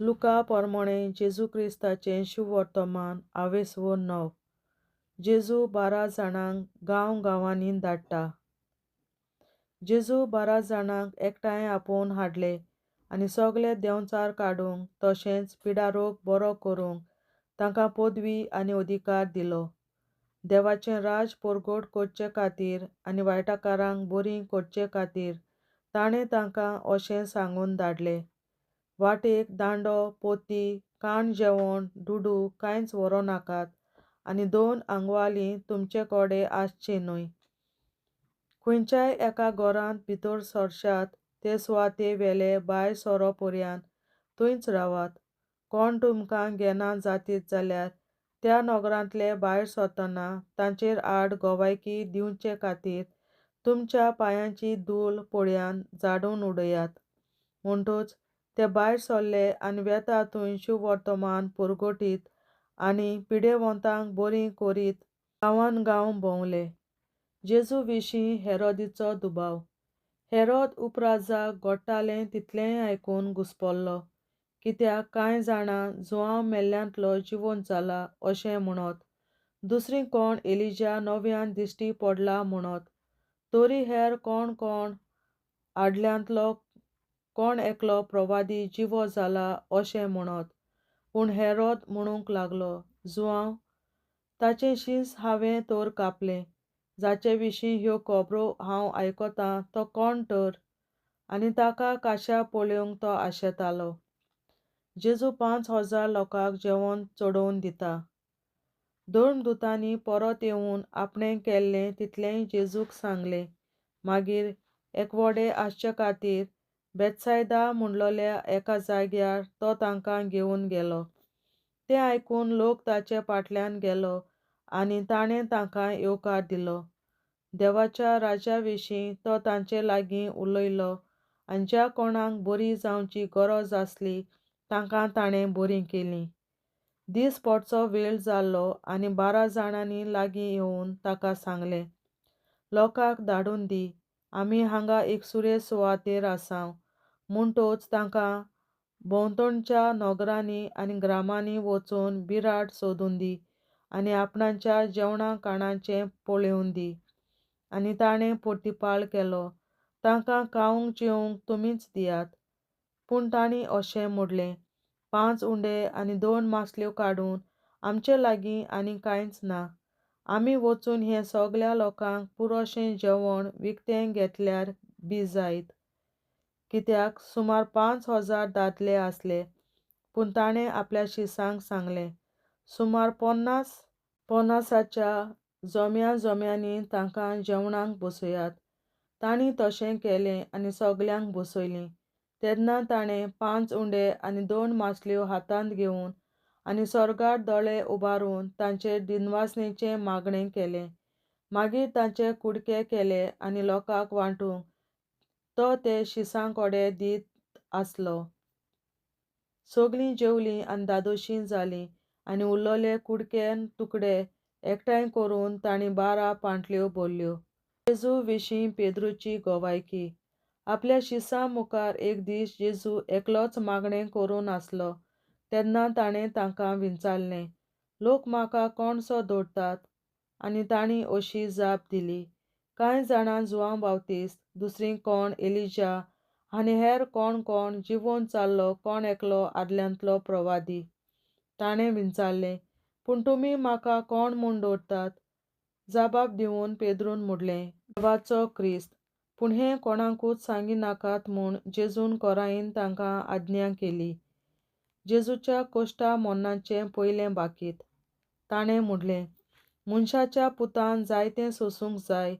लुका पोरमोणे जेजू क्रिस्ताचें शुभ वर्तमान आवेसवो 9. जेजू 12 जाणांक गांवांनी धाडटा. जेजू 12 जाणांक एकठांय आपोवन हाडले आनी सगळे देंवचार काडूंक तशेंच पिडारोग बरो करूंक तांकां पदवी आनी अधिकार दिलो. देवाचें राज परगट करचे खातीर आनी वायटाकारांक बरी करचे खातीर ताणें तांकां अशें सांगून धाडलें. वाटेक दांडो, पोती, काण जेवण, दुडू कांयच व्हरो नाकात आनी 2 आंगवालीं तुमचे कडेन आसचीं न्हय. खंयच्याय एका घरांत भितर सरशात ते सुवाते वेले भायर सरो पर्यंत थंयच रावात. कोण तुमकां घेना जातीत जाल्यार त्या नगरांतले भायर सरतना तांचेर आड गोवायकी दिवचे खातीर तुमच्या पांयांची धूळ पळयान झाडून उडयात. म्हणटच ते भायर सरले आनी वेता थंय शुभ वर्तमान परगटीत आनी पिडेवंतांक बरी करीत गांवान गांव भोंवले. जेजू विशीं हेरोदीचो दुबाव. हेरोद उपराजाक घडटालें तितलेंय आयकून घुस्पलो, कित्याक कांय जाणां जुआंव मेल्ल्यांतलो जिवंत जाला अशें म्हणत, दुसरी कोण एलिजा नव्यान दिश्टी पडला म्हणत, तरी हेर कोण कोण आदल्यांतलो कोण एकलो प्रवादी जिवो जाला अशें म्हणत. पूण हेरोद म्हणूंक लागलो, जुआंव, ताचें शीस हांवें तर कापलें. जाचे विशीं ह्यो खबरो हांव आयकतां तो कोण तर? आनी ताका खाशा पळोवंक तो आशेतालो. जेजू 5,000 लोकांक जेवण चडोवन दिता. धर्मदुतांनी परत येवन आपणें केल्लें तितलेंय जेजूक सांगलें. मागीर एकवडे आसचे खातीर बेतसायदा म्हणलोल्या एका जाग्यार तो तांकां घेवन गेलो. तें आयकून लोक ताचे फाटल्यान गेलो आनी ताणें तांकां येवकार दिलो. देवाच्या राज्या विशीं तो तांचे लागीं उलयलो आनी ज्या कोणाक बरी जावची गरज आसली तांकां ताणें बरीं केलीं. दीस पडचो वेळ जाल्लो आनी 12 जाणांनी लागीं येवन ताका सांगलें, लोकांक धाडून दी, आमी हांगा एकसुरे सुवातेर आसांव. म्हणटच तांकां भोंवतणच्या नगरांनी आनी ग्रामांनी वचून बिराड सोदून दी आनी आपणाच्या जेवणा खाणाचें पळोवन दी. आनी ताणें प्रतिपाळ केलो, तांकां खावंक जेवंक तुमीच दियात. पूण तांणी अशें म्हणलें, 5 उंडे आनी 2 मासल्यो काडून आमचे लागीं आनी कांयच ना. आमी वचून हें सगळ्या लोकांक पुरोशें जेवण विकतें घेतल्यार बी जायत. कित्याक सुमार 5,000 दादले आसले. पूण ताणें आपल्या शिसांक सांगलें, सुमार 50च्या जोम्यांनी तांकां जेवणाक बसयात. तांणी तशें केलें आनी सगळ्यांक बसयलीं. तेन्ना ताणें 5 उंडे आनी 2 मासल्यो हातांत घेवन आनी सर्गार दोळे उबारून तांचेर दिनवासनेचें मागणें केलें. मागीर तांचे कुडके केले आनी लोकांक वांटूंक तो ते शिसांकडे दीत आसलो. सगळीं जेवलीं आनी धादोशीं जालीं आनी उरलोले कुडकेन तुकडे एकठांय करून तांणी 12 पांटल्यो भरल्यो. जेजू विशीं पेद्रूची गोवायकी. आपल्या शिसां मुखार एक दीस जेजू एकलोच मागणें करून आसलो तेन्ना ताणें तांकां विचारलें, लोक म्हाका कोणसो धरतात? आनी तांणी अशी जाप दिली, कांय जाणां जुआंव बावतिस्त, दुसरीं कोण एलिजा आनी हेर कोण कोण जिवंत जाल्लो कोण एकलो आदल्यांतलो प्रवादी. ताणें विचारलें, पूण तुमी म्हाका कोण म्हूण धरतात? जापाप दिवन पेद्रून म्हणलें, देवाचो क्रिस्त. पूण हें कोणाकूच सांगिनाकात म्हूण जेजून कोरायेन तांकां आज्ञा केली. जेजूच्या कश्टा मरणाचें पयलें बाकीत. ताणें म्हणलें, मनशाच्या पुतान जायतें सोंसूंक जाय.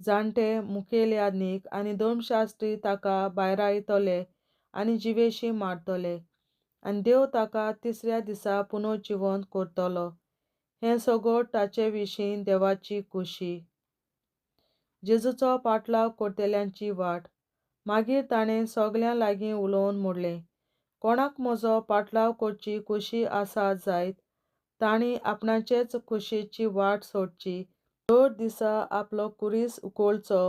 जाणटे, मुखेल्यानीक आनी धर्मशास्त्री ताका भायरायतले आनी जिवेशी मारतले. आनी देव ताका 3ऱ्या दिसा पुनर्जिवंत करतलो. हें सगळं ताचे विशीं देवाची खुशी. जेजूचो पाटलाव करतल्यांची वाट. मागीर ताणें सगळ्यां लागीं उलोवन म्हणलें, कोणाक म्हजो पाटलाव करची खुशी आसा जायत तांणी आपणाचेच खुशेची वाट सोडची. दर दिसा आपलो कुरीस उखलचो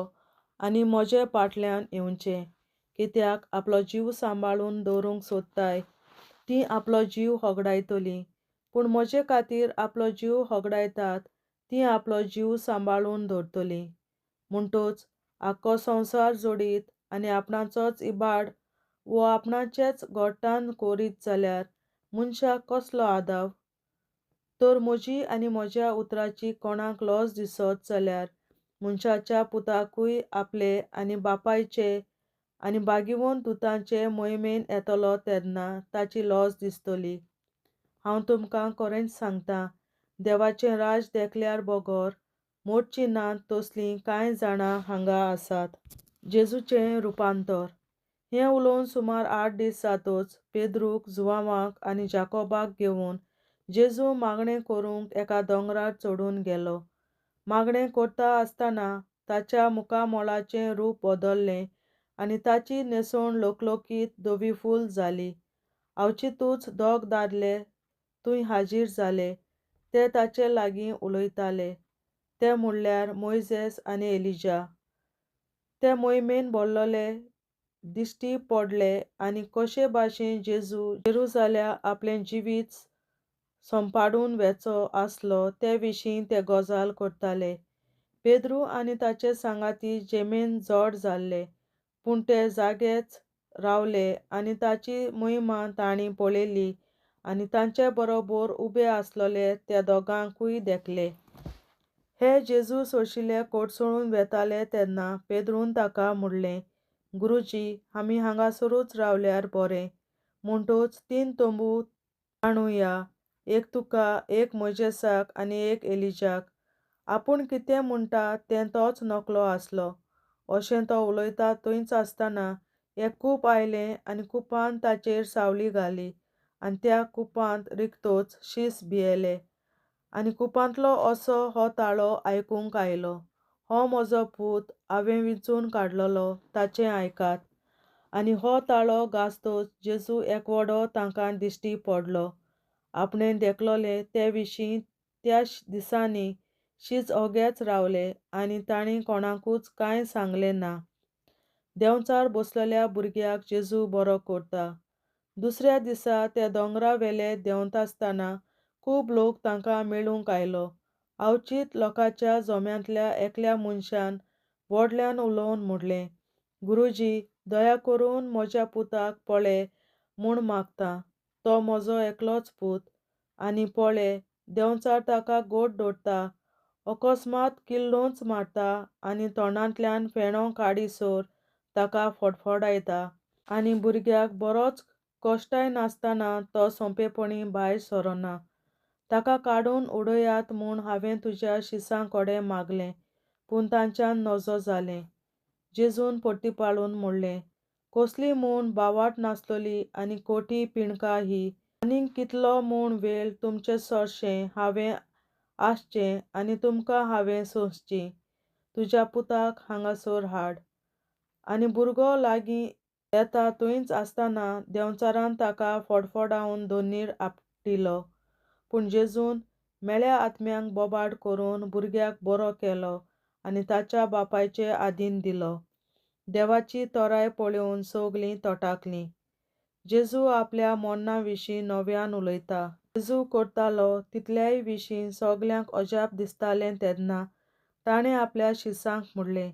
आनी म्हजे फाटल्यान येवचें. कित्याक आपलो जीव सांबाळून दवरूंक सोदताय ती आपलो जीव होगडायतली, पूण म्हजे खातीर आपलो जीव होगडायतात ती आपलो जीव सांबाळून दवरतली. म्हणटूच आख्खो संवसार जोडीत आनी आपणाचोच इबाड वो आपणाचेच गोठान कोरीत जाल्यार मनशाक कसलो आदाव? तर म्हजी आनी म्हज्या उतराची कोणाक लॉस दिसत जाल्यार मनशाच्या पुताकूय आपले आनी बापायचे आनी बागिवंत दुतांचे मोहिमेन येतलो तेन्ना ताची लॉस दिसतली. हांव तुमकां खरेंच सांगतां, देवाचें राज देखल्यार बोगोर मोडची नात तसलीं कांय जाणां हांगा आसात. जेजूचें रुपांतर. हें उलोवन सुमार 8 दीस जातूच पेद्रूक, जुवांवाक आनी जाकोबाक घेवन जेजू मागणें करूंक एका दोंगरार चडून गेलो. मागणें करता आसतना ताच्या मुखामोळाचें रूप बदल्लें आनी ताची न्हेसोण लोकलोकीत धवीफूल जाली. अवचितूच दोग दादले थंय हाजीर जाले. ते ताचे लागीं उलयताले. ते म्हणल्यार मोइसेस आनी एलिजा. ते मोहिमेन बोल्लोले दिश्टी पडले आनी कशे भाशेन जेजू जेरुसाल्या आपलें जिवीत सोंपाडून वेचो आसलो ते विशीं ते गजाल करताले. पेद्रू आनी ताचे सांगाती जेमेन जड जाल्ले, पूण ते जागेच रावले आनी ताची मोहिमा तांणी पळयली आनी तांचे बरोबर उबे आसलोले त्या दोगांकूय देखले. हे जेजू सोशिल्ले कोडसळून वेताले तेन्ना पेद्रून ताका म्हणलें, गुरुजी, आमी हांगासरूच रावल्यार बरें. म्हणटूच 3 तोंबू ताणुया, एक तुका, एक मोइसेसाक आनी एक एलिजाक. आपूण कितें म्हणटा तें तोच नकलो आसलो. अशें तो उलयता थंयच आसतना एक कूप आयलें आनी कुपान ताचेर सावळी घाली आनी त्या कुपांत रिगतोच शीस भियेलें. आनी कुपांतलो असो हो ताळो आयकूंक आयलो, हो म्हजो पूत, हांवें विंचून काडलोलो, ताचें आयकात. आनी हो ताळो घांसतोच जेजू एकवडो तांकां दिश्टी पडलो. आपणें देखलोलें ते विशीं त्या दिसांनी शींच ओगेच रावले आनी तांणी कोणाकूच कांय सांगलें ना. देंवचार बसलेल्या भुरग्याक जेजू बरो करता. दुसऱ्या दिसा ते दोंगरावेले देंवतासतना खूब लोक तांकां मेळूंक आयलो. अवचीत लोकांच्या जोम्यांतल्या एकल्या मनशान व्हडल्यान उलोवन म्हणलें, गुरुजी, दया करून म्हज्या पुताक पळय म्हूण मागतां. तो म्हजो एकलोच पूत. आनी पळय, देंवचार ताका गोट धरता, अकस्मात किल्लूच मारता आनी तोंडांतल्यान फेणो काडीसर ताका फडफडायता. आनी भुरग्याक बरोच कश्टाय नासतना तो सोंपेपणी भायर सरोना. ताका काडून उडयात म्हूण हांवें तुज्या शिसां कडेन मागलें, पूण तांच्यान नजो जालें. जेजून परतीपाळून म्हणलें, कसली म्हूण बावाट नासतली आनी खोटी पिणकां ही. आनीक कितलो म्हूण वेळ तुमचें चडशें हांवें आसचें आनी तुमकां हांवें सोंसचीं. तुज्या पुताक हांगासर हाड. आनी भुरगो लागीं येता थंयच आसतना देंवचारान ताका फडफडावन दोनीर आपटिलो. पूण जेजून मेल्या आत्म्यांक बोबाड करून भुरग्याक बरो केलो आनी ताच्या बापायचे आदीन दिलो. देवाची तोराय पळोवन सगलीं तोटाकलीं. जेजू आपल्या मोन्ना विशीं नव्यान उलयता. जेजू करतालो तितल्याय विशीं सगल्यांक अजाप दिसतालें तेन्ना ताणें आपल्या शिसांक म्हणलें,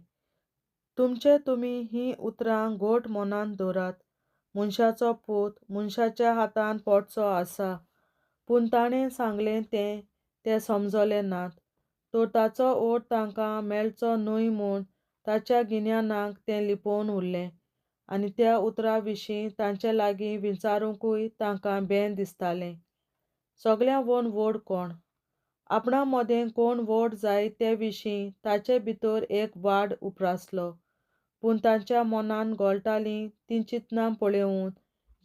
तुमी हीं उतरां घोट मनांत दवरात. मनशाचो पूत मनशाच्या हातान पडचो आसा. पूण ताणें सांगलें तें ते समजले नात. तर ताचो ओट तांकां मेळचो न्हय म्हूण ताच्या गिन्यानाक तें लिपोवन उरलें. आनी त्या उतरां विशीं तांचे लागीं विचारूंकूय तांकां बेन दिसतालें. सगळ्यांवन व्हड कोण? आपणा मदें कोण व्हड जाय ते विशीं ताचे भितर एक वाड उप्रासलो. पूण तांच्या मनांत घोळटालीं तीं चिंतनां पळोवन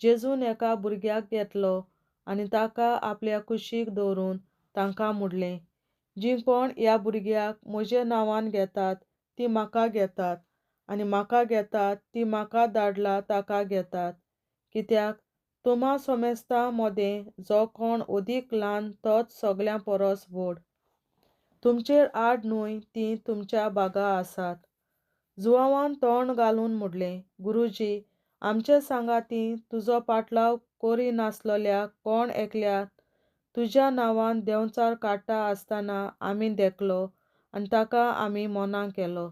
जेजून एका भुरग्याक घेतलो आनी ताका आपल्या कुशीक दवरून तांकां म्हणलें, जीं कोण ह्या भुरग्याक म्हज्या नांवान घेतात तीं म्हाका घेतात आनी म्हाका घेतात तीं म्हाका धाडला ताका घेतात. कित्याक तोमा सोमेस्तां मदें जो कोण अदीक ल्हान तोच सगल्यां परस व्हड. तुमचेर आड न्हय तीं तुमच्या बागा आसात. जुवांवान तोंड घालून म्हणलें, गुरुजी, आमचे सांगाती तुजो पाटलाव कोरी नासलोल्या कोण एकल्याक तुज्या नांवान देंवचार काडटा आसतना आमी देखलो आनी ताका आमी मनाक केलो.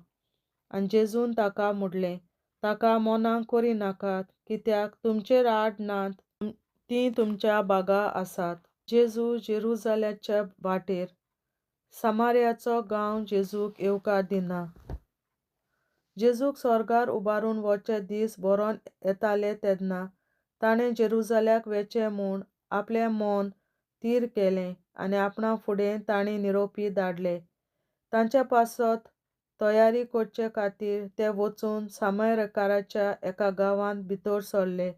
आनी जेजून ताका म्हणलें, ताका मनाक कोरी नाकात, कित्याक तुमचेर आड नात ती तुमच्या बागा आसात. जेजू जेरुजाल्याच्या वाटेर समारियाचो गांव जेजूक येवकार दिना. जेजूक स्वर्गार उबारून वचे दीस बरोवन येताले तेन्ना ताणें जेरुजाल्याक वेचें म्हूण आपलें मन थीर केलें आनी आपणा फुडें तांणी निरोपी धाडले. तांचे पासत तयारी करचे खातीर ते वचून सामरियाकाराच्या एका गांवांत भितर सरले.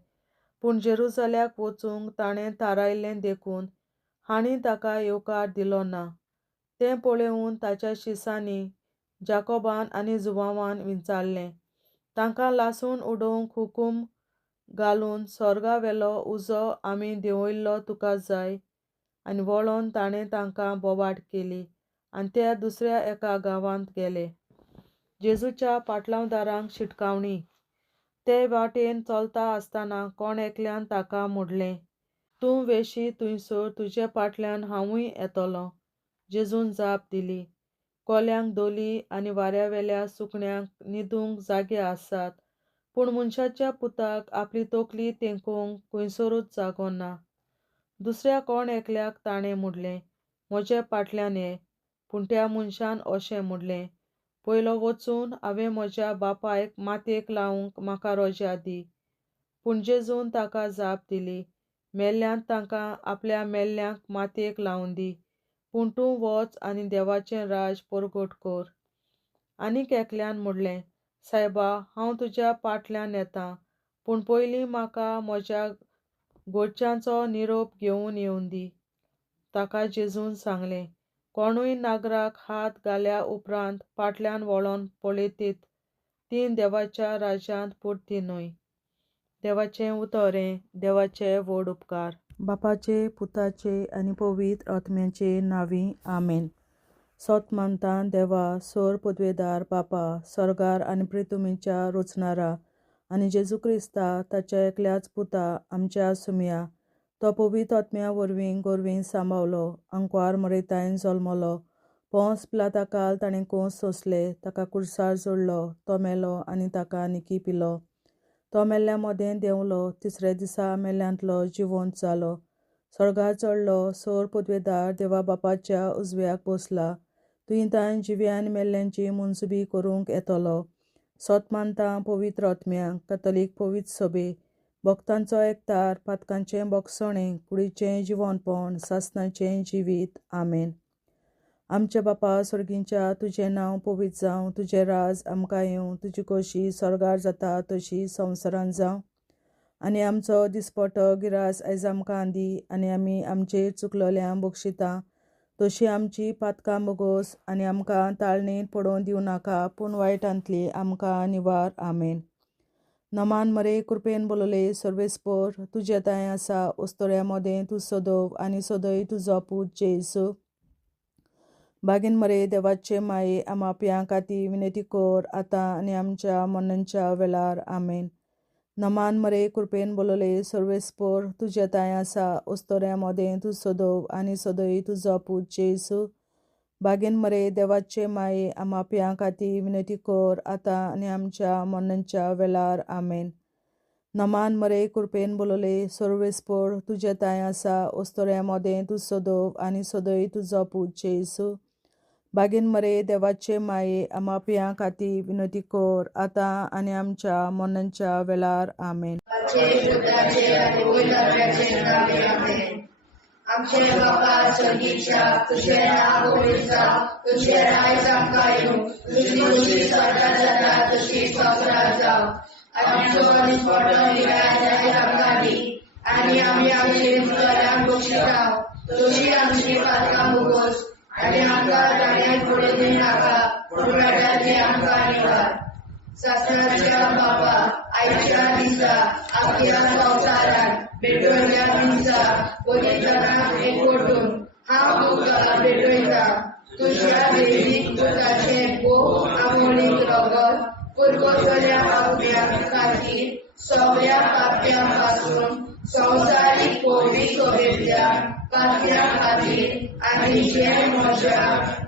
पूण जेरुजाल्याक वचूंक ताणें थारायिल्लें देखून हांणी ताका येवकार दिलो ना. तें पळोवन ताच्या शिसांनी जाकोबान आनी जुवावान विचारलें. तांकां लासून उडोवंक हुकूम घालून स्वर्गावेलो उजो आमी देंवयल्लो तुका जाय? आनी वळोन ताणें तांकां बोवाड केली आनी ते दुसऱ्या एका गांवांत गेले. जेजूच्या पाटलांवदारांक शिटकावणी. ते वाटेन चलता आसतना कोण एकल्यान ताका म्हणलें, तूं वेशी थंयसर तुजे फाटल्यान हांवूय येतलों. जेजून जाप दिली, कोल्यांक दोली आनी वाऱ्यावेल्या सुकण्यांक न्हिदूंक जागे आसात, पूण मनशाच्या पुताक आपली तकली तेंकोवंक खंयसरूच जागो ना. दुसऱ्या कोण एकल्याक ताणें म्हणलें, म्हजे फाटल्यान ये. पूण त्या मनशान अशें म्हणलें, पयलो वचून हांवें म्हज्या बापायक मातयेक लावंक म्हाका रोजा दी. पूण जेजून ताका जाप दिली, मेल्ल्यांत तांकां आपल्या मेल्ल्यांक मातयेक लावून दी, पूण तूं वच आनी देवाचें राज परगट कर. आनीक एकल्यान म्हणलें, सायबा, हांव तुज्या फाटल्यान येतां, पूण पयलीं म्हाका म्हज्या घरच्यांचो निरोप घेवन येवं दी. ताका जेजून सांगलें, कोणूय नागराक हात घाल्या उपरांत फाटल्यान वळोन पळयतीत तीं देवाच्या राज्यांत परती न्हय. देवाचें उतोरें. देवाचे व्हड उपकार. बापाचे, पुताचे आनी पवित्र आत्म्याचे नांवीं. आमेन. सोत मानता देवा, सोर पदवेदार बापा, स्वर्गार आनी पृथ्वीच्या रचणारा आनी जेजू क्रिस्ता ताच्या एकल्याच पुता आमच्या सुमया, तो पवित्र आत्म्या वरवीं गोरवीं सांबावलो, अंकवार मरयतायन जल्मलो, पोंस पिलाताकाल ताणें कोंस सोंसले, ताका कुर्सार जोडलो, तो मेलो आनी ताका निकी पिलो. तो मेल्ल्या मोदें देंवलो, तिसरे दिसा मेल्ल्यांतलो जिवंत जालो, स्वर्गार चडलो, सोर पदवेदार देवा बापाच्या उजव्याक बसला, तुयें तांय जिव्या आनी मेल्ल्यांची मनसुबी करूंक येतलो. सोत मानता पवित्र आत्म्यांक, कॅथोलीक पवित्र सभे, भक्तांचो एकतार, पातकांचें बोगसणें, कुडीचें जिवंतपण, सासणाचें जिवीत. आमेन. आमचे बापा स्वर्गींच्या, तुजें नांव पवित्र जावं, तुजें राज आमकां येवं, तुजी खोशी स्वर्गार जाता तशी संवसारांत जावं. आनी आमचो दिसपट्टो गिरास आयज आमकां दी, आनी आमी आमचेर चुकलोल्यांक बक्षिता तशी आमची पातकां बोगोस, आनी आमकां ताळणेंत पडोवन दिवं नाका, पूण वायटांतली आमकां निवार. आमेन. नमान मरे कृपेन बोलोले सर्वेस्पर, तुजे ताय आसा ओस्तोऱ्या मोदें तूं सोदव आनी सोदय तुजो पूत जेसू. बागीन मरे देवाचे माये आमाप्यां खातीर विनंती कर, आतां आनी आमच्या मरणाच्या वेळार. आमेन. नमान मरे कृपेन बोलोले सर्वेस्पर, तुजे ताय आसा ओस्तोऱ्या मोदें तूं सोदव आनी सोदय तुजो पूत जेसू. बागीन मरे देवाचे माये आमाप्यां खातीर विनंती कर, आतां आनी आमच्या मरणाच्या वेळार. आमेन. नमान मरे कृपेन बोलोले सर्वेस्पर, तुजे ताय आसा ओस्तोऱ्या मोदें तूं सोदव आनी सोदय तुजो पूत जेसू. बागीन मरे देवाचे माये आमाप्यां खातीर विनंती कर, आतां आनी आमच्या मरणाच्या वेळार. आमेन. आमचे बापा स्वर्गीच्या, तुझे नाव पवित्र जावं, तुझे राज आमकां येवं, तुजी खुशी स्वर्गार जाता तशी संवसारांत जावं. आमचो दिसपट्टो गिरास आयज आमकां दी, आनी आमी आमचे चुकलोल्यांक बक्षिता तशी आमची पातकां बोगोस, आनी आमकां ताळणेंत पडोवन दिवं नाका, पूण वायटांतली आमकां निवार. सासणाच्या बापा, आयच्या दिसा अख्ख्या संवसारांत भेटवयल्या दिसा पवित्रांक एकवटून हांव तुका भेटयता. तुज्या वेळीक पुताचें खूब अमोलीक रगत पुरगोसल्या आत्म्या खातीर सगळ्या पाप्यां पासून संवसारीक पोवी सोबेतल्या पात्या खातीर आनी जे म्हज्या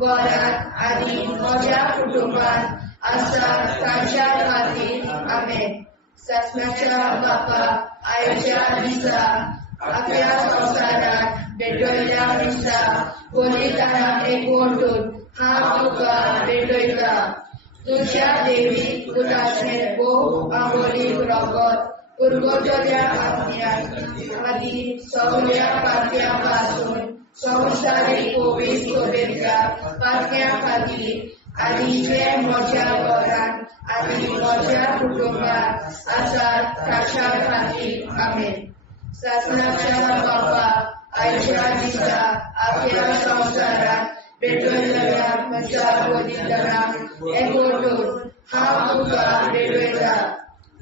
घरांत आनी म्हज्या कुटुंबात आसा तांच्या खातीर आमेन. सासणाच्या बापा आयच्या दिसा आपल्या संवसारात भेटयल्या दिसा बलिदानाक एकवटून हांव तुका भेटयता. तुज्या देवीक पुताचें भोव आंबोलीक रगत पुरगोटल्या आत्म्याक खातीर सगळ्या पात्या पासून संवसारीक पोवी सोबेतल्या पात्या खातीर आनी जे म्हज्या घरांत आनी म्हज्या कुटुंबात आसात ताच्या खातीर आमेन. सासणाच्या बापा आयच्या दिसा आपल्या संवसारात भेटयल्या म्हज्या बलिदानाक एकवटून हांव तुका भेटयता.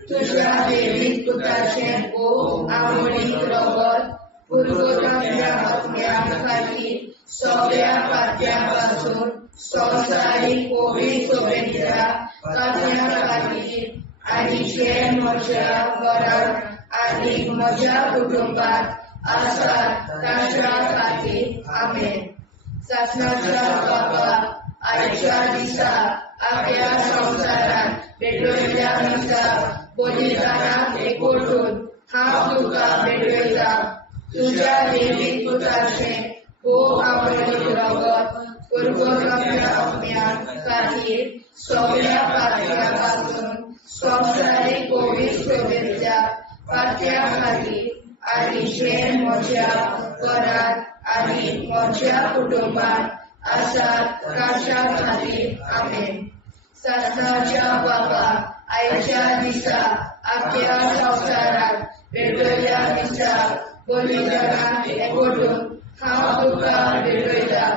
तुज्या देवीक पुताचें भोव आंबोलीक रगत पुरगोटल्या आत्म्याक खातीर सगळ्या पात्या पासून संवसारीक पोवी सोबेतल्या पात्या खातीर आनी जे म्हज्या घरांत आनी म्हज्या कुटुंबात आसात तांच्या खातीर आमेन. सासणाच्या बापा आयच्या दिसा आपल्या संवसारात भेटयल्या दिसा बलिदानाक एकवटून हांव तुका भेटयता. तुज्या देवीक पुताचें भोव आंबोलीक रगत पुरगोटल्या आत्म्याक खातीर सगळ्या पात्या पासून संवसारीक पोवी सोबेतल्या पात्या खातीर आनी जे म्हज्या घरांत आनी म्हज्या कुटुंबात आसात तांच्या खातीर आमेन. सासणाच्या बापा आयच्या दिसा आपल्या संवसारात भेटयल्या दिसा बलिदानाक एकवटून हांव तुका भेटयता.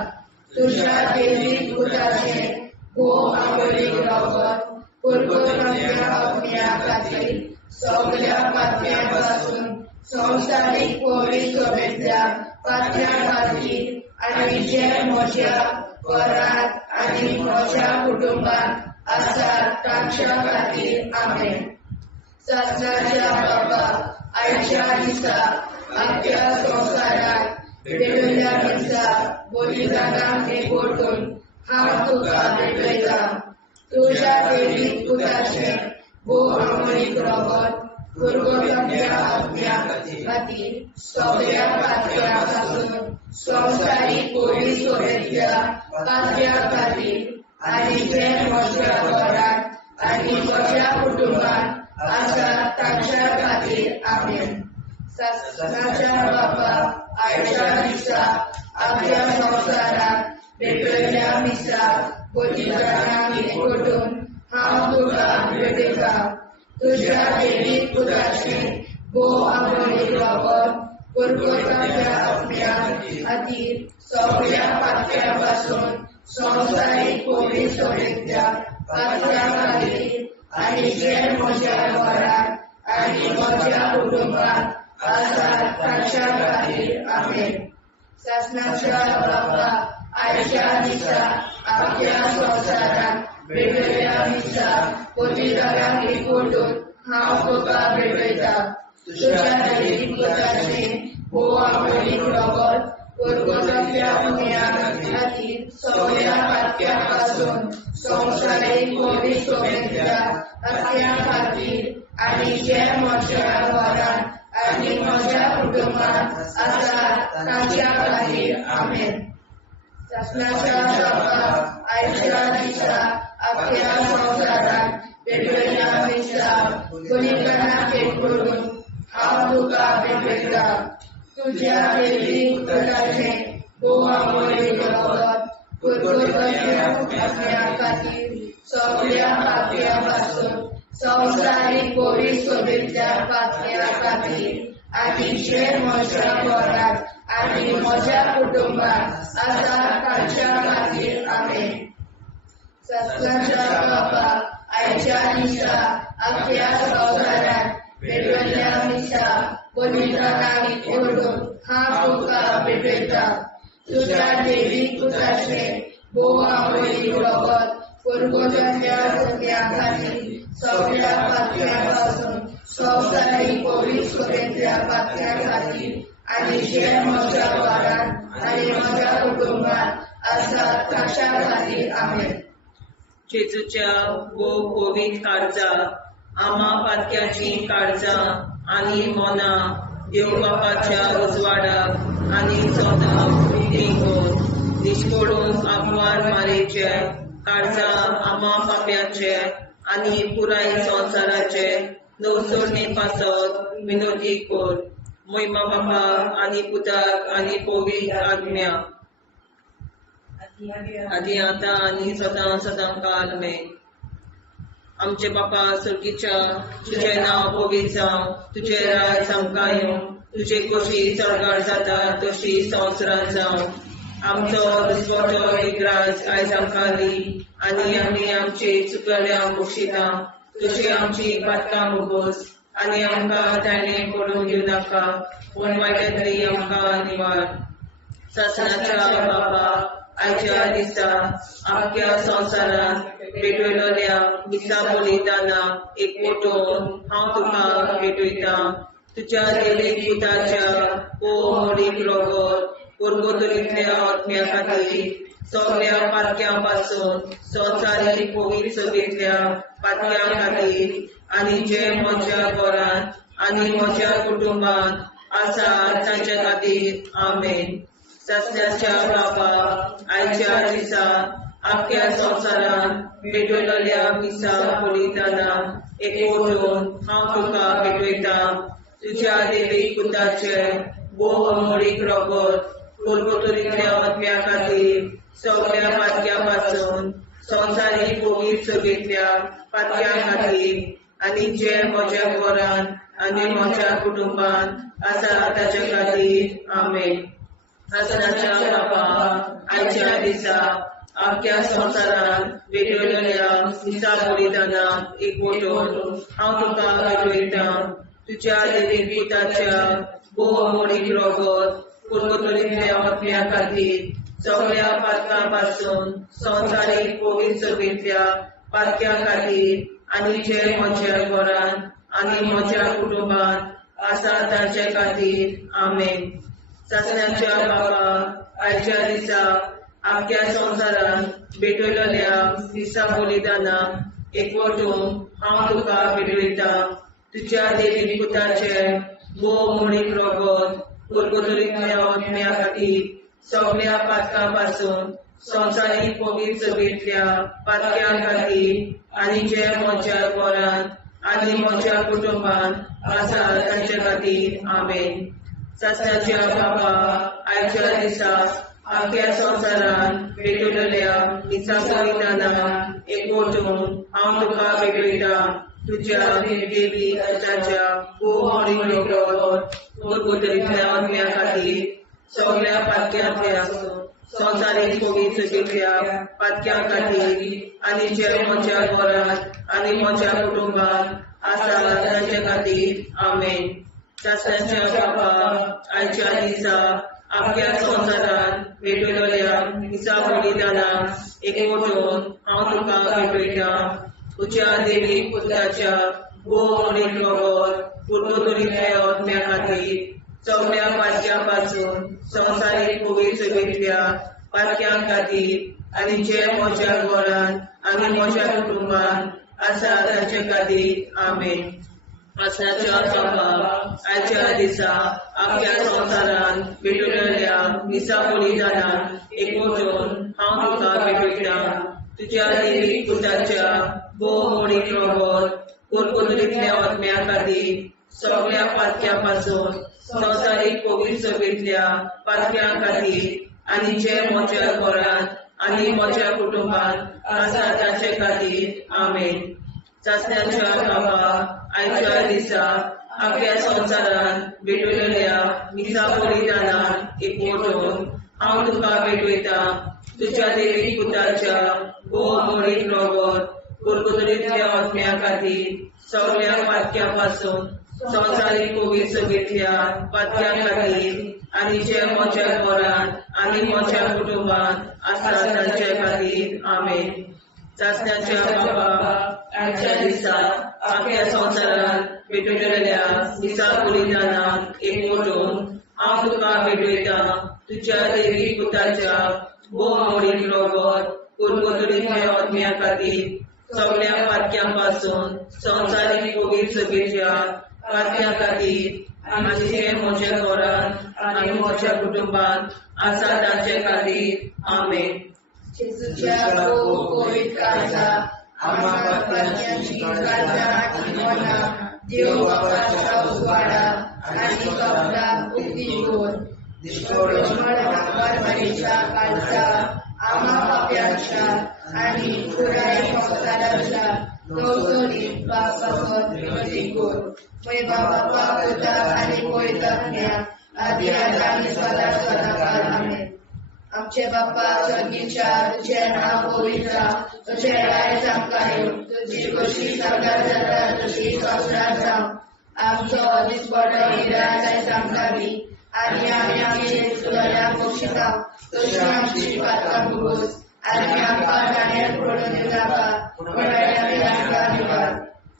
तुज्या देवीक पुताचें भोव आंबोलीक रगत पुरगोटल्या आत्म्याक खातीर सगळ्या पात्या पासून संवसारीक पोवी सोबेतल्या पात्या खातीर आनी जे म्हज्या घरांत आनी म्हज्या कुटुंबात आसात तांच्या खातीर आमेन. सासणाच्या बापा आयच्या दिसा आपल्या संवसारात भेटयल्या दिसा बलिदानाक एकवटून हांव तुका भेटयता. तुज्या देवीक पुताचें भोव आंबोलीक रगत पुरगोटल्या आत्म्याक खातीर सगळ्या पात्या पासून संवसारीक पोवी सोबेतल्या पात्या खातीर आनी जे म्हज्या घरांत आनी म्हज्या कुटुंबात आसात तांच्या खातीर आमेन. सासणाच्या बापा आयच्या दिसा आपल्या संवसारात भेटयल्या दिसा बलिदानाक एकवटून हांव तुका भेटयता. तुज्या देवीक पुताचें भोव आंबोलीक रगत पुरगोटल्या आत्म्याक खातीर सगळ्या पात्या पासून संवसारीक पोवी सोबेतल्या पात्या खातीर आनी जे म्हज्या घरांत आनी म्हज्या कुटुंबात आसात तांच्या खातीर आमेन. सासणाच्या बापा आयच्या दिसा आपल्या संवसारात भेटयल्या दिसा बलिदानाक एकवटून हांव तुका भेटयता. तुज्या देवीक पुताचें भोव आंबोलीक रगत पुरगोटल्या आत्म्याक खातीर सगळ्या पात्या पासून संवसारीक पोवी सोबेतल्या पात्या खातीर आनी जे म्हज्या घरांत आनी म्हज्या कुटुंबात आसात तांच्या खातीर आमेन. सासणाच्या बापा आयच्या दिसा आपल्या संवसारात भेटयल्या दिसा बलिदानाक एकवटून हांव तुका भेटयता. तुज्या देवीक पुताचें भोव आंबोलीक रगत पुरगोटल्या आत्म्याक खातीर सगळ्या पात्या पासून संवसारीक पोवी सोबेतल्या पात्या खातीर आनी जे म्हज्या घरांत आनी म्हज्या कुटुंबात आसात तांच्या खातीर आमेन. सासणाच्या बापा आयच्या दिसा आपल्या संवसारात भेटयल्या दिसा बलिदानाक एकवटून हांव तुका भेटयता. तुज्या देवीक पुताचें भोव आंबोलीक रगत पुरगोटल्या आत्म्याक खातीर सगळ्या पात्या पासून संवसारीक पवित्र सभेंतल्या पातक्या खातीर आनी जे म्हज्या वारांत आनी म्हज्या कुटुंबात आसात तांच्या खातीर आमेन. जेजूच्या पवित्र काळजां, आमा पातक्याची काळजां आनी मोना देव बापाच्या उजवाडाक आनी सोदाक विधी निश्कोडून आग्वार मारेचे काळजां आमा पाप्याचे आनी पुराय संवसाराचे नवसोडणे पासत विनोदी कोर. महिमा बापा आनी पुताक आनी पवित्र आत्म्या आदी आतां आनी सदां सदां काल आमेन. आमचे बापा सर्गीच्या, तुझें नांव पवित्र जावं, तुझें राज आमकां येवं, तुजे कशी चडगाड जाता तशी संवसारांत जावं. आमचो दिसवटो विग्राज आयज आमकां दी आनी आमी आमचे चुकल्यांक बक्षिता. तशी आमची पातकां मुगोस आनी आमकां ताणें पडून दिवं नाका, पूण वायटांतली आमकां निवार. सासणाच्या बापा आयच्या दिसा आख्या संवसारांत भेटयलोल्या दिसा बलिदाना एकवटून हांव तुका भेटयता. तुज्या देवीक पुताच्या मोडीक रोगोर पुर्गोतरींतल्या आत्म्या खातीर सगळ्या पातक्यां पासून संवसारीक पवित्र सभेंतल्या पातक्यां खातीर आनी जे म्हज्या घरांत आनी म्हज्या कुटुंबांत आसात तांच्या खातीर आमेन. सासण्याच्या बापा आयच्या दिसा आख्या संवसारांत भेटयलोल्या दिसा बलिदाना एकवटून हांव तुका भेटयता. तुज्या देवीक पुताचे मोडीक रोगोर पुर्गोतरींतल्या आत्म्या खातीर सगळ्या पातक्यां पासून संवसारीक पवित्र सभेंतल्या पातक्यां खातीर आनी जे म्हज्या घरांत आनी म्हज्या कुटुंबांत आसा ताच्या खातीर आमेन. सासणाच्या बापा आयच्या दिसा आख्या संवसारांत भेटयलोल्या दिसा बलिदाना एकवटून हांव तुका भेटयता. तुज्या देवीक पुताच्या मोडीक रोगोर पुर्गोतरींतल्या आत्म्या खातीर सगळ्या पातकां पासून संवसारीक पवित्र सभेंतल्या पातक्यां खातीर आनी जे म्हज्या घरांत आनी म्हज्या कुटुंबांत आसा तांचे खातीर आमेन. सासण्याच्या बापा आयच्या दिसा आख्या संवसारांत भेटयलोल्या दिसा बलिदाना एकवटून हांव तुका भेटयता. तुज्या देवीक पुताचे मोडीक रोगोर पुर्गोतरींतल्या आत्म्या खातीर सगळ्या पातकां पासून संवसारीक पवित्र सभेंतल्या पातक्यां खातीर आनी जे म्हज्या घरांत आनी म्हज्या कुटुंबांत आसा तांचे खातीर आमेन. सासण्याच्या बापा आयच्या दिसा आख्या संवसारांत भेटयलोल्या दिसा बलिदाना एकवटून हांव तुका भेटयता. तुज्या देवीक पुताच्या मोडीक रोगोर पुर्गोतरींतल्या आत्म्या खातीर सगळ्या पातक्यांतल्या संवसारीक पवित्र सभेंतल्या पातक्यां खातीर आनी जे म्हज्या घरांत आनी म्हज्या कुटुंबांत आसा तांचे खातीर आमेन. सासण्याच्या बापा आयच्या दिसा आख्या संवसारांत भेटयलोल्या दिसा बलिदाना एकवटून हांव तुका भेटयता. तुज्या देवीक पुताच्या मोडीक रोगोर पुर्गोतरींतल्या आत्म्या खातीर सगळ्या पातक्यां पासून संवसारीक पवित्र सभेंतल्या पातक्यां खातीर आनी जे म्हज्या घरांत आनी म्हज्या कुटुंबांत आसा तांचे खातीर आमेन. सासण्याच्या बापा आयच्या दिसा आख्या संवसारांत भेटयलोल्या दिसा बलिदाना एकवटून हांव तुका भेटयता. तुज्या देवीक पुताच्या मोडीक रोगोर पुर्गोतरींतल्या आत्म्या खातीर सगळ्या पातक्यां पासून संवसारीक पवित्र सभेंतल्या पातक्यां खातीर आनी जे म्हज्या घरांत आनी म्हज्या कुटुंबांत आसा तांचे खातीर आमेन. सासण्याच्या बापा आयच्या दिसा आख्या संवसारांत भेटयलोल्या दिसा बलिदाना एकवटून हांव तुका भेटयता. तुज्या देवीक पुताच्या मोडीक रोगोर पुर्गोतरींतल्या आत्म्या खातीर सगळ्या पातक्यां पासून संवसारीक पवित्र सभेंतल्या पातक्यां खातीर आनी जे म्हज्या घरांत आनी म्हज्या कुटुंबांत आसा तांचे खातीर आमेन. सासण्याच्या बापा आयच्या दिसा आख्या संवसारांत पेटलेल्या दिसा कुळीदानाक एकवटून हांव तुका भेटयता तुज्या दैवी पुताच्या भोव आवडीक रगत कुरबुतडीच्या आत्म्या खातीर सगळ्या पातक्यां पासून संवसारीक कोवीड सभेच्या पातक्यां खातीर आनी जे म्हज्या घरांत आनी म्हज्या कुटुंबांत आसा ताचे खातीर आमेन. जेजूच्या कोवीड काळजा आम्हा पातक्यांची काळजा आनी मना देव बापाच्या उजवाडा आनी कपडाक उक्ती कर. परमेच्या काळजा आम्हा पाप्यांच्या आनी पुराय संसाराच्या नवसोनीत पापासत विनती कर. मय बापा पुता आनी पवित्रात्म्या आदी आनी सदा सदाकाळ आमेन. आमचे बापा स्वर्गीच्या तुझे नाव पवित्र तुझे राय आमकां तुझी कशी सगळ्यात जाता तशी संसारात जावं. आमचो दिसपडो निराय आमकां दी आनी आमी आमचे सुदाऱ्यांक बक्षिता तशी आमची पातकां भोगोस आनी आमकां गाण्यात पडून नाका पूण आमकां निवार.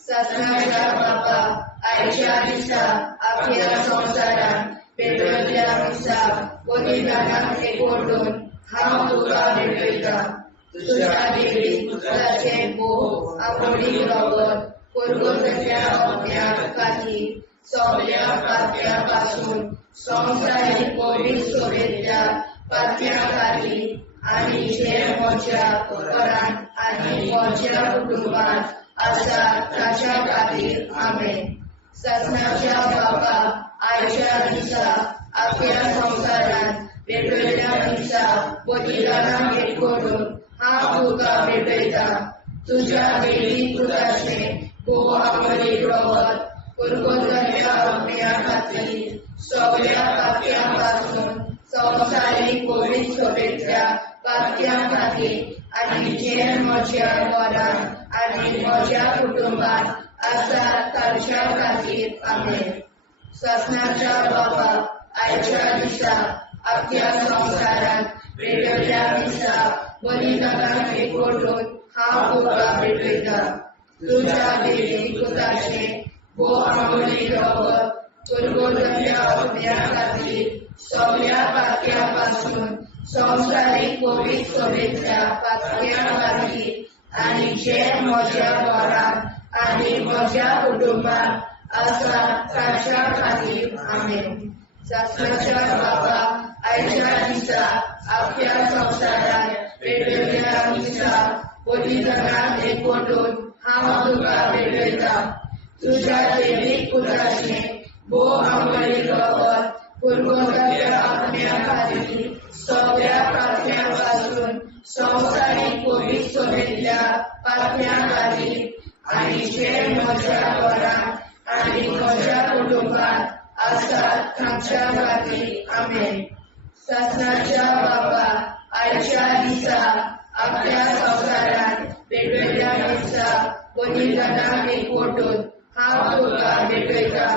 ससनाच्या बापा आयच्या दिसा आख्या संवसारान पेटयल्ल्या दिसा बलिदानाक एकवटून हांव तुका भेटयता तुज्या दैवी पुताचे भोव आवडीक रगत कुरबुतड्या आत्म्या खातीर सगळ्या पातक्यां पासून संवसारीक कोवीड सभेच्या पातक्यां खातीर आनी जे म्हज्या घरांत आनी म्हज्या कुटुंबांत आसा ताच्या खातीर आमेन. ससनाच्या बापा आयच्या दिसा आख्या संवसारान पेटयल्ल्या दिसा बलिदानाक एकवटून हांव तुका भेटयता तुज्या दैवी पुताचे भोव आवडीक रगत कुरबुतड्या आत्म्या खातीर सगळ्या पातक्यां पासून संवसारीक कोवीड सभेच्या पातक्यां खातीर आनी जे म्हज्या घरांत आनी म्हज्या कुटुंबांत आसा ताच्या खातीर आमेन. ससनाच्या बापा आयच्या दिसा आख्या संवसारान पेटयल्ल्या दिसा बलिदानाक एकवटून हांव तुका भेटयता तुज्या दैवी पुताचे भोव आवडीक रगत कुरबुतड्या आत्म्या खातीर सगळ्या पातक्यां पासून संवसारीक कोवीड सभेच्या पातक्यां खातीर आनी जे म्हज्या घरांत आनी म्हज्या कुटुंबांत आसा ताच्या खातीर आमेन. ससनाच्या बापा आयच्या दिसा आख्या संवसारान पेटयल्ल्या दिसा बलिदानाक एकवटून हांव तुका भेटयता तुज्या दैवी पुताचे भोव आवडीक रगत कुरबुतड्या आत्म्या खातीर सगळ्या पातक्यां पासून संवसारीक कोवीड सभेच्या पातक्यां खातीर आनी जे म्हज्या घरांत आनी म्हज्या कुटुंबांत आसा ताच्या खातीर आमेन. ससनाच्या बापा आयच्या दिसा आख्या संवसारान पेटयल्ल्या दिसा बलिदानाक एकवटून हांव तुका भेटयता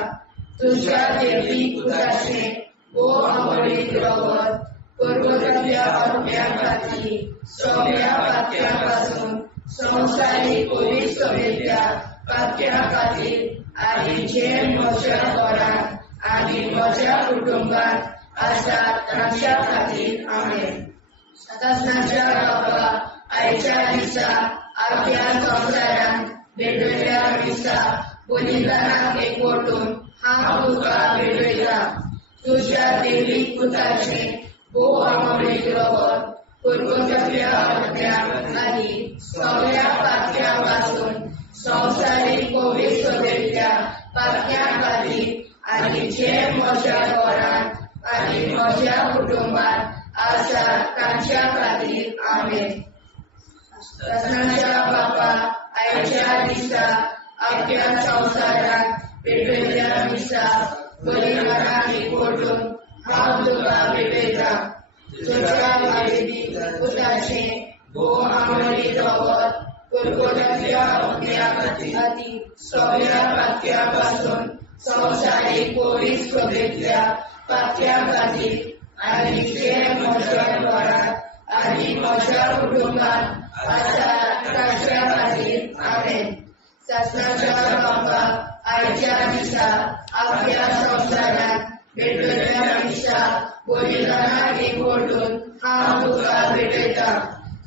तुज्या दैवी पुताचे भोव आवडीक रगत कुरबुतड्या आत्म्या खातीर सगळ्या पातक्यां पासून संवसारीक कोवीड सभेच्या पातक्यां खातीर आनी जे म्हज्या घरांत आनी म्हज्या कुटुंबांत आसा ताच्या खातीर आमेन. ससनाच्या बापा आयच्या दिसा आख्या संवसारान पेटयल्ल्या दिसा बलिदानाक एकवटून हांव तुका भेटयता तुज्या दैवी पुताचे भोव आवडीक रगत कुरबुतड्या आत्म्या खातीर सगळ्या पातक्यां पासून संवसारीक कोवीड सभेच्या पातक्यां खातीर आनी जे म्हज्या घरांत आनी म्हज्या कुटुंबांत आसा ताच्या खातीर आमेन. ससनाच्या बापा आयच्या दिसा आख्या संवसारान पेटयल्ल्या दिसा बलिदानाक एकवटून हांव तुका भेटयता तुज्या दैवी पुताचे भोव आवडीक रगत कुरबुतड्या आत्म्या खातीर सगळ्या पातक्यां पासून संवसारीक कोवीड सभेच्या पातक्यां खातीर आनी जे म्हज्या घरांत आनी म्हज्या कुटुंबांत आसा ताच्या खातीर आमेन. ससनाच्या बापा आयच्या दिसा आपल्या संसारात भेटलेल्या दिशा बलिदानाक एकवटून हांव तुका भेटयता.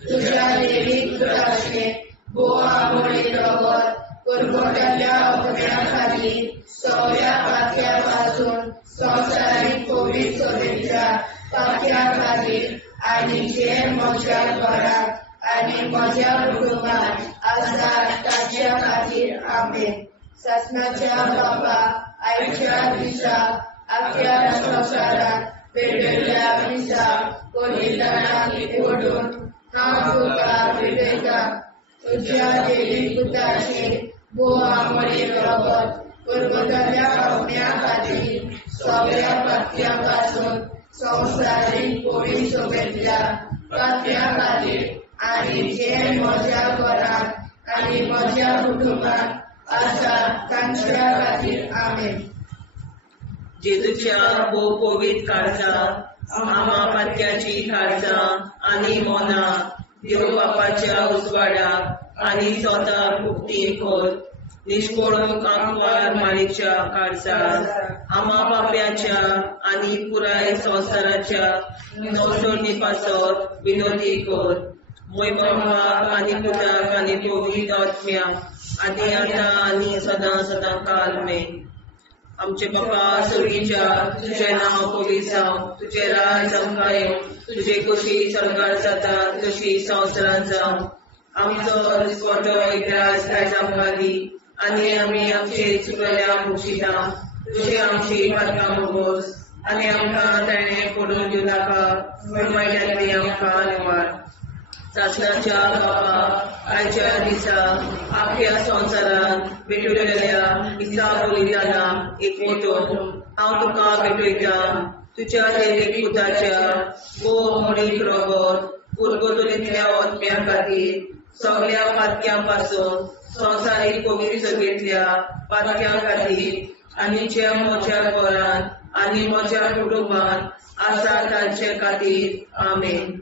तुझ्या देवीक पुत्राचे बोवा आमोळी रगत कुरगुटल्या अवघड्या खातीर सगळ्या पातक्या पासून संवसारीक कोवीड शुभेच्छा पातक्या खातीर आनी जे म्हज्या घरात आनी म्हज्या कुटुंबात आसात ताच्या खातीर आमेन. शासनाच्या बाबा आयच्या दिसा आपल्या संवसारात भेटलेल्या दिसा बलिदानाक एकवटून हांव तुका भेटयता. तुझ्या देवी पुत्राचे बोवा आमोळी रगत कुरगुटल्या अवघड्या खातीर सगळ्या पातक्या पासून संवसारीक कोवीड शुभेच्छा पातक्या खातीर आनी जे म्हज्या घरात आनी म्हज्या कुटुंबात आसा तांच्या खातीर आमेन. जेजूच्या भोव कोवीड काळजां आमा पातक्याची काळजां आनी मोना देव बापाच्या उजवाडाक आनी स्वता मुक्ती कोर. निष्कोळूक आंकवार माळेच्या काळजां आमा बाप्याच्या आनी पुराय संवसाराच्या संशोधनी पासत विनोदी कोर. मोय बापाक आनी पुताक आनी पवित्र आत्म्याक आदी आतां आनी सदां सदां काल मेन. आमचे बापा स्वर्गीच्या तुझें नांव पवित्र जावं, तुझें राज आमकां येवं, तुजी कशी स्वर्गार जाता तशी संवसारांत जावं. आमचो दिसपटो एकदांच आयज आमकां दी आनी आमी आमचे चुकल्या मुक्षिता तुजी आमची पातकां मोगोस आनी आमकां ताणें पडून दिवं नाका पण वायट्यांतली आमकां निवार. शासनाच्या बापा आयच्या दिसा आपल्या संवसारांत भेटलेल्या दिसा बलिदानाक एकवटून हांव तुका भेटयता. तुझ्या देवीक पुताच्या बोव आमोळीक रगत कुरगुटलेल्या आत्म्या खातीर सगळ्या पातक्यां पासून संवसारीक कोवीड सगळेंतल्या पातक्यां खातीर आनी जे म्हज्या घरांत आनी म्हज्या कुटुंबात आसा तांचे खातीर आमेन.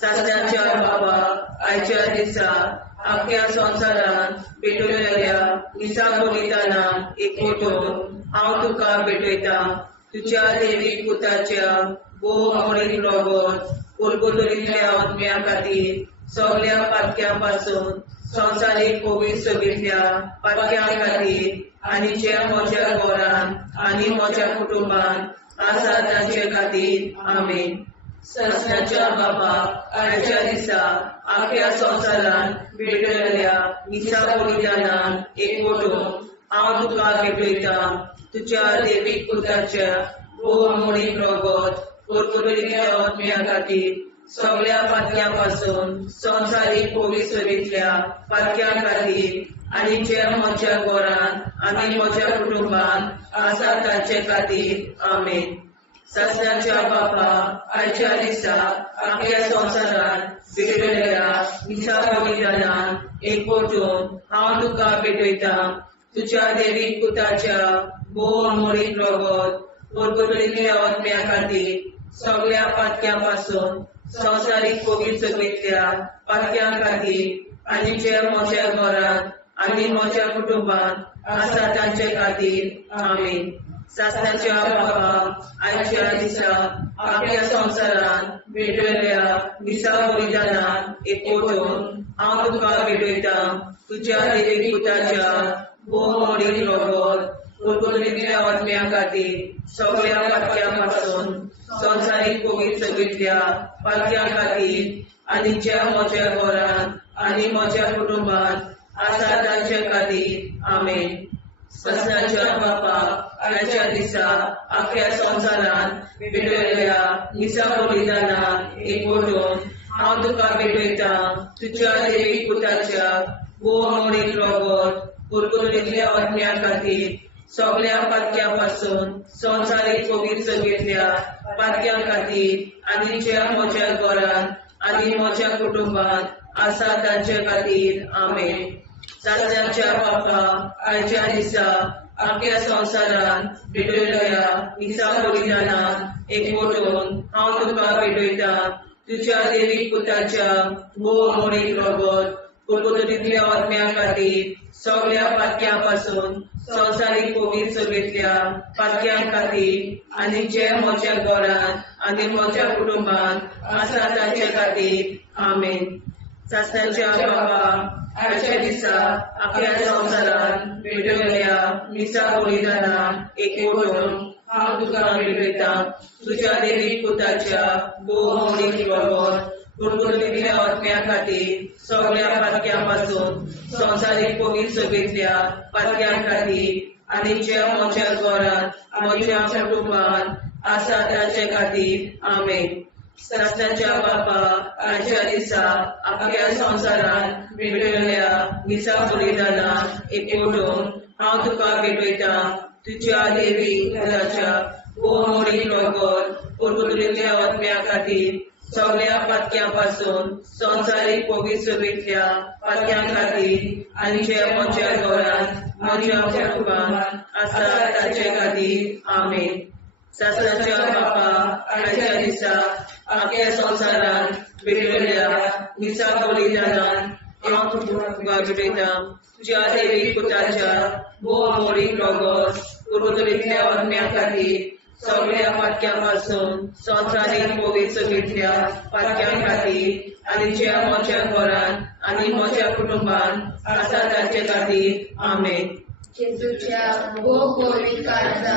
शासनाच्या बाबा आयच्या दिसा आपल्या संवसारांत भेटलेल्या दिसा बलिदानाक एकवटून हांव तुका भेटयता. तुझ्या देवीक पुताच्या बोव आमोळीक रगत कुरगुटलेल्या आत्म्या खातीर सगळ्या पातक्यां पासून संवसारीक कोवीड सगळेंतल्या पातक्यां खातीर आनी जे म्हज्या घरांत आनी म्हज्या कुटुंबात आसा तांचे खातीर आमेन. शासनाच्या बाबा आयच्या दिसा आपल्या संवसारांत भेटलेल्या दिसा बलिदानाक एकवटून हांव तुका भेटयता. तुझ्या देवीक पुताच्या बोव आमोळीक रगत कुरगुटलेल्या आत्म्या खातीर सगळ्या पातक्यां पासून संवसारीक कोवीड सगळेंतल्या पातक्यां खातीर आनी जे म्हज्या घरांत आनी म्हज्या कुटुंबात आसा तांचे खातीर आमेन. शासनाच्या बापा आयच्या दिसा आपल्या संवसारांत भेटलेल्या दिसा बलिदानाक एकवटून हांव तुका भेटयता. तुझ्या देवीक पुताच्या बोव आमोळीक रगत कुरगुटलेल्या आत्म्या खातीर सगळ्या पातक्यां पासून संवसारीक कोवीड सगळेंतल्या पातक्यां खातीर आनी जे म्हज्या घरांत आनी म्हज्या कुटुंबात आसा तांचे खातीर आमेन. शासनाच्या बाबा आयच्या दिसा आपल्या संवसारांत भेटलेल्या दिसा बलिदानाक एकवटून हांव तुका भेटयता. तुझ्या देवीक पुताच्या बोव आमोळीक रगत कुरगुटलेल्या आत्म्या खातीर सगळ्या पातक्यां पासून संवसारीक कोवीड सगळेंतल्या पातक्यां खातीर आनी ज्या म्हज्या घरांत आनी म्हज्या कुटुंबात आसा तांचे खातीर आमेन. शासनाच्या बापा आयच्या दिसा आपल्या संवसारांत भेटलेल्या दिसा बलिदानाक एकवटून हांव तुका भेटयता. तुझ्या देवीक पुताच्या बोव आमोळीक रगत कुरगुटलेल्या आत्म्या खातीर सगळ्या पातक्यां पासून संवसारीक कोवीड सगळेंतल्या पातक्यां खातीर आनी ज्या म्हज्या घरांत आनी म्हज्या कुटुंबात आसा तांचे खातीर आमेन. शासनाच्या बापा आयच्या दिसा आपल्या संवसारांत भेटलेल्या दिसा बलिदानाक एकवटून हांव तुका भेटयता. तुझ्या देवीक पुताच्या बोव आमोळीक रगत कुरगुटलेल्या आत्म्या खातीर सगळ्या पातक्यां पासून संवसारीक पवित्र सभेंतल्या पातक्यां खातीर आनी जे म्हज्या घरांत आनी म्हज्या कुटुंबांत आसा ताचे खातीर आमेन. सासणाच्या बाबा आयच्या दिसा आपल्या संवसारांत भेटयल्या मिसा बलिदानाक एकवटून हांव तुका भेटयता. तुज्या देवीक पुताच्या भोवमोडीक रगत कुडकुडलेल्या आत्म्या खातीर सगळ्या पातक्यां पासून संवसारीक पवित्र सभेंतल्या पातक्यां खातीर आनी जे म्हज्या घरांत म्हज्या कुटुंबांत आसा ताचे खातीर आमेन. सासणाच्या बापा आयच्या दिसा आपल्या संवसारांत भेटयल्या मिसा बलिदानाक एकवटून हांव तुका भेटयता. तुज्या देवीक पुताच्या भोवमोडीक रगत कुडकुडलेल्या आत्म्या खातीर सगळ्या पातक्यां पासून संवसारीक पवित्र सभेंतल्या पातक्यां खातीर आनी जे म्हज्या घरांत म्हज्या कुटुंबांत आसा ताचे खातीर आमेन. सासणाच्या बापा आयच्या दिसा आपल्या संवसारांत भेटयल्या मिसा बलिदानाक हांव तुका भेटयता. तुज्या देवीक पुताच्या भोवमोडीक रगत कुडकुडलेल्या आत्म्या खातीर सगळ्या पातक्यां पासून संवसारीक पवित्र सभेंतल्या पातक्यां खातीर आनी जे म्हज्या घरांत आनी म्हज्या कुटुंबांत आसा ताचे खातीर आमेन. जेजूच्या भोव पवित्र काळजा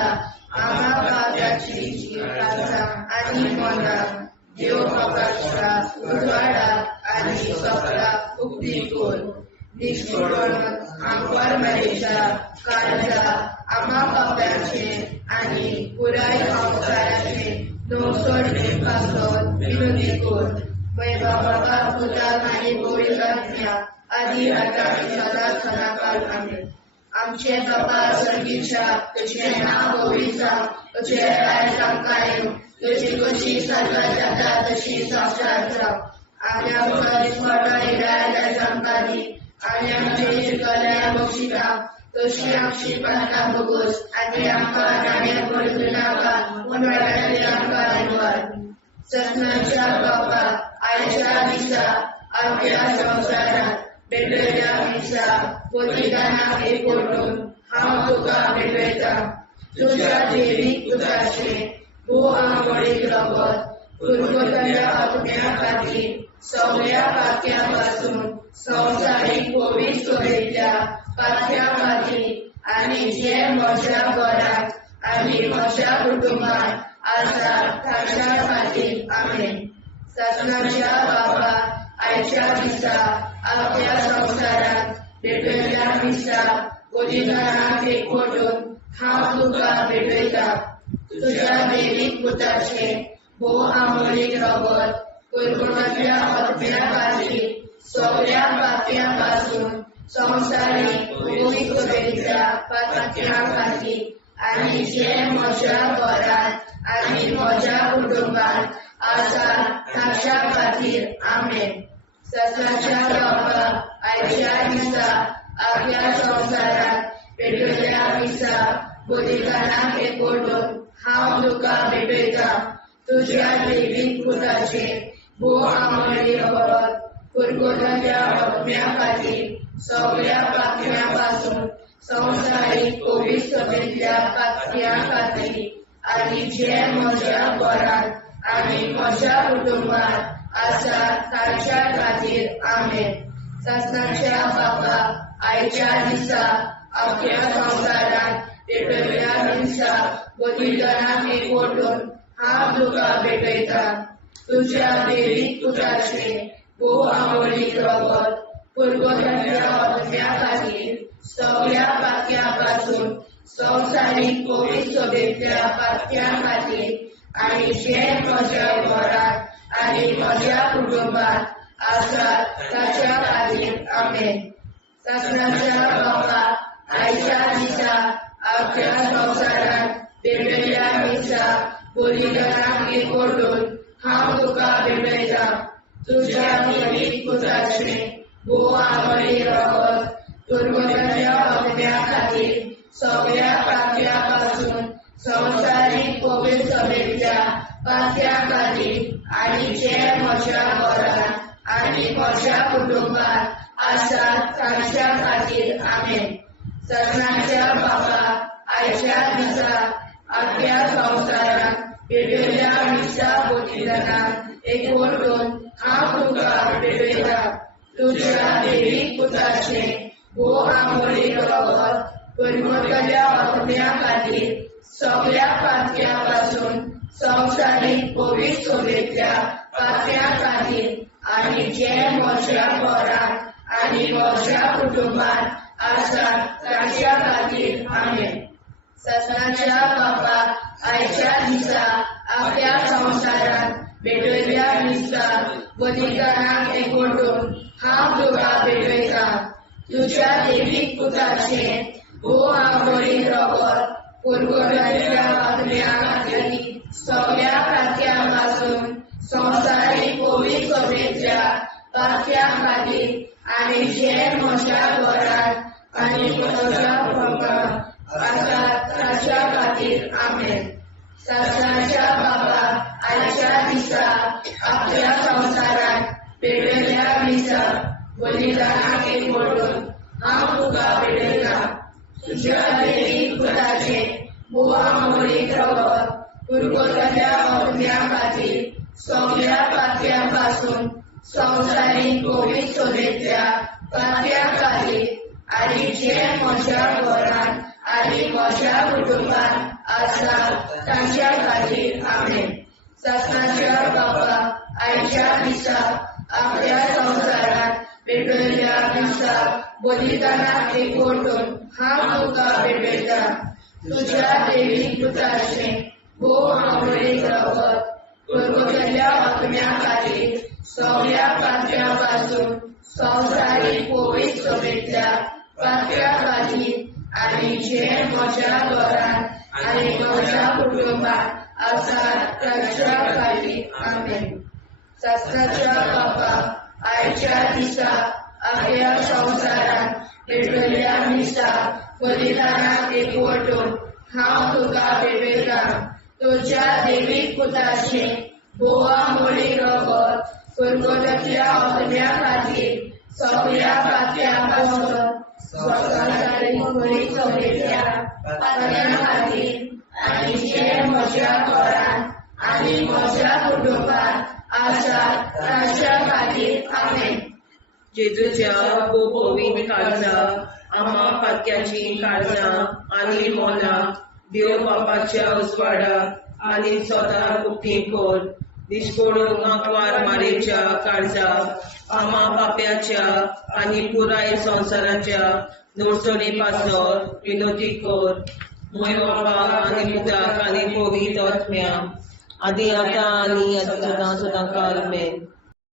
आम्हा पावजाची आसा आनी मनाक देव प्रकाशा उजवाडाक आनी सपनाक उक्ती कर. निष्ठुरण आंकवार मरेच्या काळजा आम्हा पाप्यांचे आनी पुराय संवसाराचे नवसोडणे पासत विनोदी कर. बाबा पुताक आनी पवित्र आत्म्या आदी आतां आनी सदांच सदांकाळ आमेन. आमचे बाबा सर्गीच्या तुझे नाव पवित्र तुझे राय आमकां येवं. तुजी कशी स्वर्गांत जाता तशी संवसारांत जावं. आनी आमकां दिसपट्टो राय आमकां दी आनी आमचे शिकल्या बक्षिता तशी आमची प्रार्थना बगोस आनी आमकां नाण्या पडूं नाका पूण वाटायली आमकां निवार. ससनाच्या बापा आयच्या दिसा आपल्या संवसारांत भेटयल्या मिसा बलिदानाक एकवटून हांव तुका भेटयता. तुज्या देवीक पुताचे भोवमोडीक रगत कुडकुडलेल्या आत्म्या खातीर सगळ्या पातक्यां पासून संवसारीक पवित्र सभेंतल्या पातक्यां खातीर आनी जे म्हज्या घरांत आनी म्हज्या कुटुंबांत आसा ताच्या खातीर आमेन. सासणाच्या बाबा आयच्या दिसा आपल्या संवसारांत भेटयल्या मिसा बलिदानाक एकवटून हांव तुका भेटयता. तुज्या देवीक पुताचे भोवमोडीक रगत कुडकुडलेल्या आत्म्या खातीर सगळ्या पातक्यां पासून संवसारीक पवित्र सभेंतल्या पातक्यां खातीर आनी जे म्हज्या घरांत आनी म्हज्या कुटुंबांत आसा ताच्या खातीर आमेन. ससनाच्या बापा आयच्या दिसा आपल्या संवसारांत भेटयल्या मिसा बलिदानाक एकवटून हांव तुका भेटयता. तुज्या देवीक पुताचे भोवमोडीक रगत कुडकुडलेल्या आत्म्या खातीर सगळ्या पातक्यां पासून संवसारीक पवित्र सभेंतल्या पातक्यां खातीर आनी जे म्हज्या घरांत आनी म्हज्या कुटुंबांत आसा ताच्या खातीर आमेन. सासणाच्या बापा आयच्या दिसा आपल्या संवसारांत भेटयल्या मिसा बलिदानाक एकवटून हांव तुका भेटयता. तुज्या देवीक पुताचे भोवमोडीक रगत कुडकुडलेल्या आत्म्या खातीर सगळ्या पातक्यां पासून संवसारीक पवित्र सभेंतल्या पातक्यां खातीर आनी जे म्हज्या घरांत आनी म्हज्या कुटुंबांत आसा ताच्या खातीर आमेन. सासणाच्या बापा आयच्या दिसा आपल्या संवसारांत भेटयल्या मिसा बलिदानाक एकवटून हांव तुका भेटयता. तुज्या देवीक पुताचे भोवमोडीक रगत कुडकुडलेल्या आत्म्या खातीर सगळ्या पातक्यां पासून संवसारीक पवित्र सभेंतल्या पातक्यां खातीर आनी जे म्हज्या घरांत आनी म्हज्या कुटुंबांत आसा ताच्या खातीर आमेन. सगळ्यांच्या बाबा आयच्या दिसा आख्या संवसारात पेटयल्या निशा बलिदानाक एकवटून हांव तुका पेटयता तुज्या देवीक पुताचे भोव आंबोळी रगत परमतल्या आत्म्या खातीर सगळ्या पातक्या पासून संवसारीक पवित्र सोबेतल्या पातक्या खातीर आनी जे म्हज्या घरांत आनी म्हज्या कुटुंबांत आसात तांच्या खातीर आमेन. ससनाच्या बापाक आयच्या दिसा आपल्या संवसारात पेटयल्या निशा बलिदानाक एकवटून हांव तुका पेटयता तुज्या देवीक पुताचे भोव आंबोळी रगत परगटल्या आत्म्या खातीर सगळ्या पातक्या पासून संवसारीक पवित्र सोबेतल्या पातक्या खातीर आनी जे म्हज्या घरांत आनी म्हज्या कुटुंबांत आसात तांच्या खातीर आमेन. ससनाच्या बापाक आयच्या दिसा आपल्या संवसारात पेटयल्या निशा बलिदानाक एकवटून हांव तुका पेटयता तुज्या देवीक पुताचे भोव आंबोळी रगत परगटल्या आत्म्या खातीर सगळ्या पातक्या पासून संवसारीक पवित्र सोबेतल्या पातक्या खातीर आनी जे म्हज्या घरांत आनी म्हज्या कुटुंबांत आसात तांच्या खातीर आमेन. ससनाच्या बापाक आयच्या दिसा आपल्या संवसारात पेटयल्या निशा बलिदानाक एकवटून हांव तुका पेटयता तुज्या देवीक पुताचे भोव आंबोळी रगत परगटल्या आत्म्या खातीर सगळ्या पातक्या पासून संवसारीक पवित्र सोबेतल्या पातक्या खातीर आनी जे म्हज्या घरांत आनी म्हज्या कुटुंबांत आसात तांच्या खातीर आमेन. ससनाच्या बापाक आयच्या दिसा आपल्या संवसारात पेटयल्या निशा बलिदानाक एकवटून हांव तुका पेटयता तुज्या देवीक पुताचे भोव आंबोळी रगत परगटल्या आत्म्या खातीर सगळ्या पातक्या पासून संवसारीक पवित्र सोबेतल्या पातक्या खातीर आनी जे म्हज्या घरांत आनी म्हज्या कुटुंबांत आसात तांच्या खातीर आमेन. जेजूच्या पवित्र काळजा आम्हा पातक्याची काळजां आनी मोना देव बापाच्या उजवाडाक आनी स्वता उक्ती कोर दिसपडूंक आंकवार मारेच्या काळजा आम्हा पाप्याच्या आनी पुराय संवसाराच्या नोडसणी पासर विनोदी कोर मोय बापाक आनी पुताक आनी पवित्र आत्म्या आदी आतां आनी सदां सदां काल आमेन.